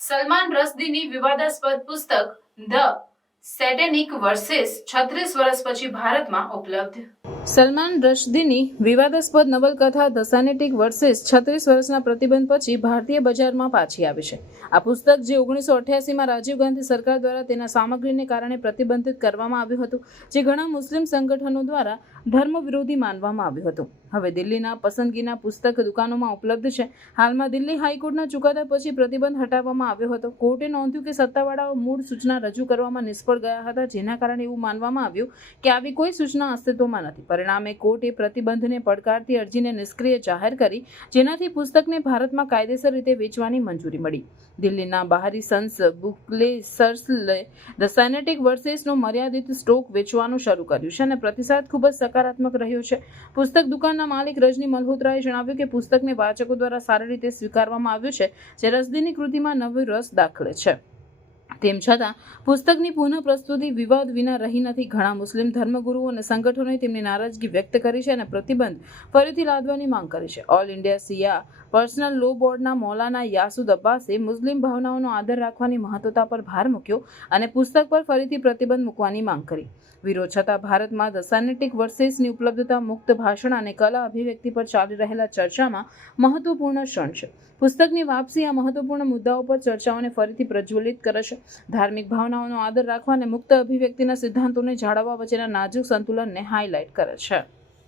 સલમાન રશ્દીની વિવાદાસ્પદ પુસ્તક the સેટેનિક versus 36 વર્ષ પછી ભારતમાં ઉપલબ્ધ. સલમાન રશ્દીની વિવાદાસ્પદ નવલકથા ધ સેટેનિક વર્સેસ 36 વર્ષના પ્રતિબંધ પછી ભારતીય બજારમાં પાછી આવી છે. આ પુસ્તક જે 1988માં રાજીવ ગાંધી સરકાર દ્વારા તેના સામગ્રીને કારણે પ્રતિબંધિત કરવામાં આવ્યું હતું, જે ઘણા મુસ્લિમ સંગઠનો દ્વારા ધર્મ વિરોધી માનવામાં આવ્યું હતું, હવે દિલ્હીના પસંદગીના પુસ્તક દુકાનોમાં ઉપલબ્ધ છે. હાલમાં દિલ્હી હાઈકોર્ટના ચુકાદા પછી પ્રતિબંધ હટાવવામાં આવ્યો હતો. કોર્ટે નોંધ્યું કે સત્તાવાળાઓ મૂળ સૂચના રજૂ કરવામાં નિષ્ફળ ગયા હતા, જેના કારણે એવું માનવામાં આવ્યું કે આવી કોઈ સૂચના અસ્તિત્વમાં નથી. પરિણામે કોર્ટે પ્રતિબંધને પડકારતી અરજીને નિષ્ક્રિય જાહેર કરી, જેનાથી પુસ્તકને ભારતમાં કાયદેસર રીતે વેચવાની મંજૂરી મળી. દિલ્હીના બહારી સન્સ બુકસેલર્સે ધ સેટેનિક વર્સેસનો મર્યાદિત સ્ટોક વેચવાનું શરૂ કર્યું છે અને પ્રતિસાદ ખૂબ જ સકારાત્મક રહ્યો છે. પુસ્તક દુકાનના માલિક રજની મલ્હોત્રાએ જણાવ્યું કે પુસ્તકને વાચકો દ્વારા સારી રીતે સ્વીકારવામાં આવ્યું છે, જે રશ્દીની કૃતિમાં નવો રસ દાખવે છે. તેમ છતાં પુસ્તકની પુનઃ પ્રસ્તુતિ વિવાદ વિના રહી નથી. ઘણા મુસ્લિમ ધર્મગુરુઓ અને સંગઠનોએ તેમની નારાજગી વ્યક્ત કરી છે અને પ્રતિબંધ ફરીથી લાદવાની માંગ કરી છે. ઓલ ઇન્ડિયા શિયા પર્સનલ લો બોર્ડના મૌલાના યાસુદ અબ્બાસે મુસ્લિમ ભાવનાઓનો આદર રાખવાની મહત્વતા પર ભાર મૂક્યો અને પુસ્તક પર ફરીથી પ્રતિબંધ મૂકવાની માંગ કરી. વિરોધ છતાં ભારતમાં ધ સેટેનિક વર્સેસની ઉપલબ્ધતા મુક્ત ભાષણ અને કલા અભિવ્યક્તિ પર ચાલી રહેલા ચર્ચામાં મહત્વપૂર્ણ ક્ષણ છે. પુસ્તકની વાપસી આ મહત્વપૂર્ણ મુદ્દાઓ પર ચર્ચાઓને ફરીથી પ્રજ્વલિત કરે છે. ધાર્મિક ભાવનાઓનો આદર રાખવા અને મુક્ત અભિવ્યક્તિના સિદ્ધાંતોને જાળવવા વચ્ચેના નાજુક સંતુલનને હાઇલાઇટ કરે છે.